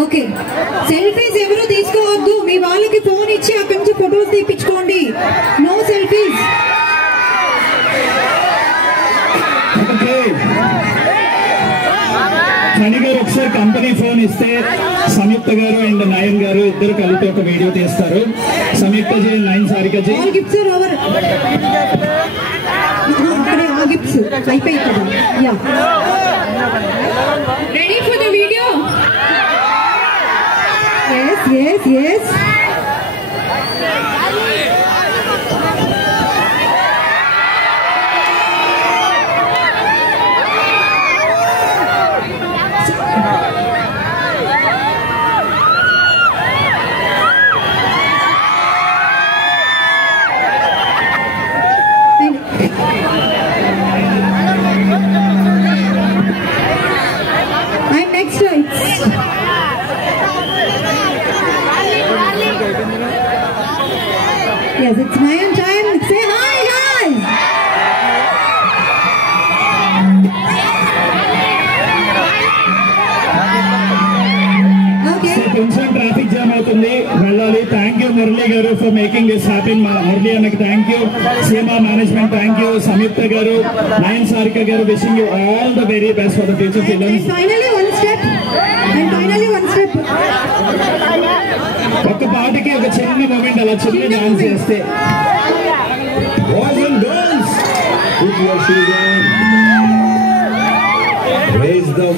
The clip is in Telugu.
ఓకే, సెల్ఫీస్ ఎవరు తీసుకోవద్దు. మీ వాళ్ళకి ఫోన్ ఇచ్చి అక్కడి నుంచి ఫొటోస్ తీపించుకోండి. No selfies. ఫణి గారు ఒకసారి కంపెనీ ఫోన్ ఇస్తే సంయుక్త గారు అండ్ నయన్ గారు ఇద్దరు కలిపి ఒక వీడియో తీస్తారు. సంయుక్త జీ, నయన్ సారిక జీ. Gifts over. అక్కడే ఆ గిఫ్ట్స్ అయిపోయి కదా. Yeah, ready for the video. yes yes yes. I'm next to it. Yes, it's my own time. Say hi, guys. Okay. కొంచెం ట్రాఫిక్ జామ్ అవుతుంది, వెళ్ళాలి. Thank you Murali garu for making this happy. Murali అన్నకి thank you. Seema management thank you. Samyuktha garu, Nayan Sarika garu, wishing you all the very best for the future films. Finally one step. And finally one step. ఒక్క పాటకి ఒక చిన్న మూమెంట్ అలా చిన్న డాన్స్ చేస్తే. Boys and girls, put your shoes on. Raise the